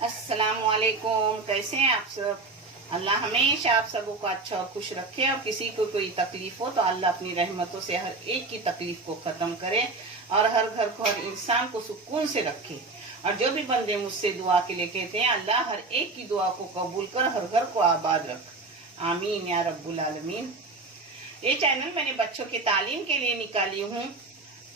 अस्सलामुअलैकुम। कैसे हैं आप सब? अल्लाह हमेशा आप सबों को अच्छा और खुश रखे और किसी को कोई तकलीफ हो तो अल्लाह अपनी रहमतों से हर एक की तकलीफ को खत्म करे और हर घर को, हर इंसान को सुकून से रखे। और जो भी बंदे मुझसे दुआ के लिए कहते हैं, अल्लाह हर एक की दुआ को कबूल कर हर घर को आबाद रख। आमीन या रब्बुल आलमीन। ये चैनल मैंने बच्चों के तालीम के लिए निकाली हूँ।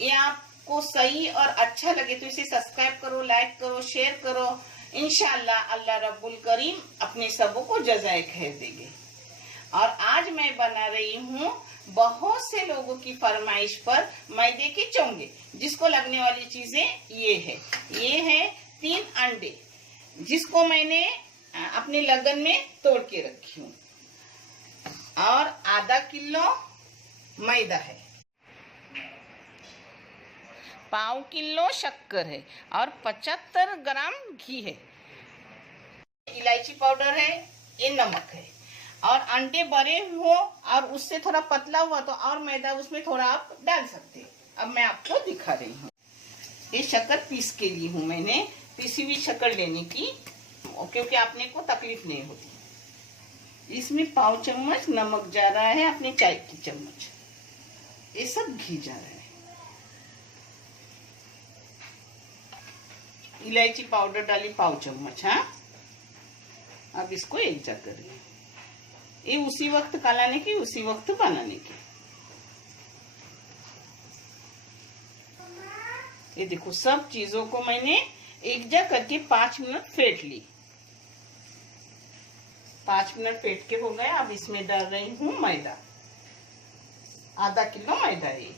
ये आपको सही और अच्छा लगे तो इसे सब्सक्राइब करो, लाइक करो, शेयर करो। इंशाअल्लाह अल्लाह रब्बुल करीम अपने सबों को जज़ाए खैर देंगे। और आज मैं बना रही हूँ बहुत से लोगों की फरमाइश पर मैदे के चोंगे, जिसको लगने वाली चीजें ये है 3 अंडे, जिसको मैंने अपने लगन में तोड़ के रखी हूँ, और आधा किलो मैदा है, 1/4 किलो शक्कर है और 75 ग्राम घी है, इलायची पाउडर है, ये नमक है। और अंडे बड़े हो और उससे थोड़ा पतला हुआ तो और मैदा उसमें थोड़ा आप डाल सकते हैं। अब मैं आपको दिखा रही हूँ। ये शक्कर पीस के ली हूँ मैंने, पीसी हुई शक्कर लेने की, क्योंकि आपने को तकलीफ नहीं होती। इसमें 1/4 चम्मच नमक जा रहा है, अपने चाय की चम्मच, ये सब घी जा रहा है। इलायची पाउडर डाली 1/4 चम्मच। हाँ, अब इसको एक जगह करें। ये उसी वक्त कालाने की, उसी वक्त बनाने की। ये देखो, सब चीजों को मैंने एक जगह करके 5 मिनट फेंट ली। 5 मिनट फेंट के हो गए। अब इसमें डाल रही हूँ मैदा, आधा किलो मैदा है।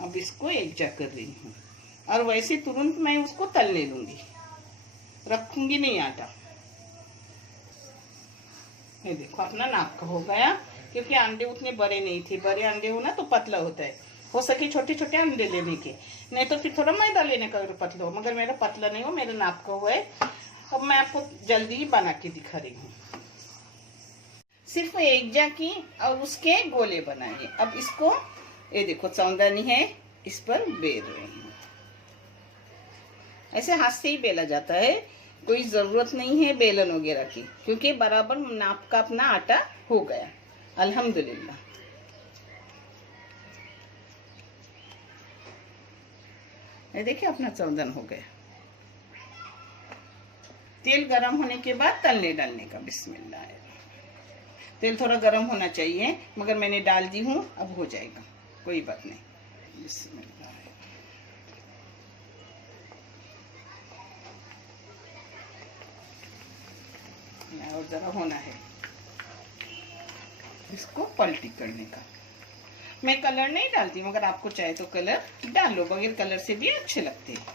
अब इसको एक जगह कर रही हूँ और वैसे तुरंत मैं उसको तलने दूंगी, रखूंगी नहीं आटा। ये देखो, अपना नाप का हो गया, क्योंकि अंडे उतने बड़े नहीं थे। बड़े अंडे हो ना तो पतला होता है। हो सके छोटे छोटे अंडे लेने के, नहीं तो फिर थोड़ा मैदा लेने का पतला हो। मगर मेरा पतला नहीं हो, मेरा नाप का हुआ है। अब मैं आपको जल्दी ही बना के दिखा रही हूँ। सिर्फ एक जा की और उसके गोले बनाए। अब इसको, ये देखो चौंदानी है, इस पर बेल रही हूँ। ऐसे हाथ से ही बेला जाता है, कोई जरूरत नहीं है बेलन वगैरह की, क्योंकि बराबर नाप का अपना आटा हो गया अल्हम्दुलिल्लाह। ये देखिए, अपना चौंदन हो गया। तेल गरम होने के बाद तलने डालने का। बिस्मिल्लाह। तेल थोड़ा गरम होना चाहिए, मगर मैंने डाल दी हूँ, अब हो जाएगा, कोई बात नहीं। बिस्मिल्लाह। और जरा होना है, इसको पलटी करने का। मैं कलर नहीं डालती, मगर आपको चाहे तो कलर डालो, बगैर कलर से भी अच्छे लगते हैं।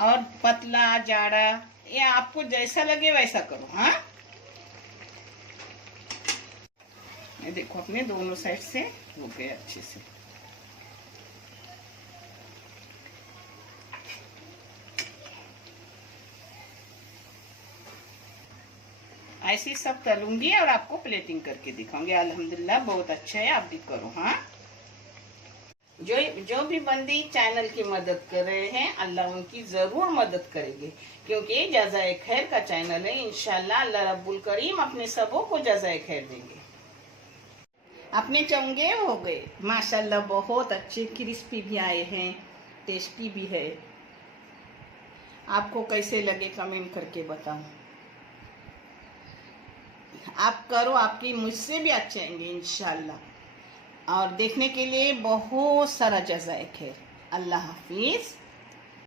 और पतला जाड़ा, ये आपको जैसा लगे वैसा करो। हाँ, ये देखो, अपने दोनों साइड से हो गए अच्छे से। ऐसे सब तलूंगी और आपको प्लेटिंग करके दिखाऊंगी। अल्हम्दुलिल्लाह बहुत अच्छा है, आप भी करो। हाँ, जो भी बंदी चैनल की मदद कर रहे हैं, अल्लाह उनकी जरूर मदद करेंगे, क्योंकि जज़ाए खैर का चैनल है। इंशाअल्लाह अल्लाह रब्बुल करीम अपने सबों को जज़ाए खैर देंगे। अपने चोंगे हो गए माशाल्लाह, बहुत अच्छे, क्रिस्पी भी आए हैं, टेस्टी भी है। आपको कैसे लगे कमेंट करके बताओ। आप करो, आपकी मुझसे भी अच्छे आएंगे इंशाल्लाह। और देखने के लिए बहुत सारा जज़ाए खैर। अल्लाह हाफिज।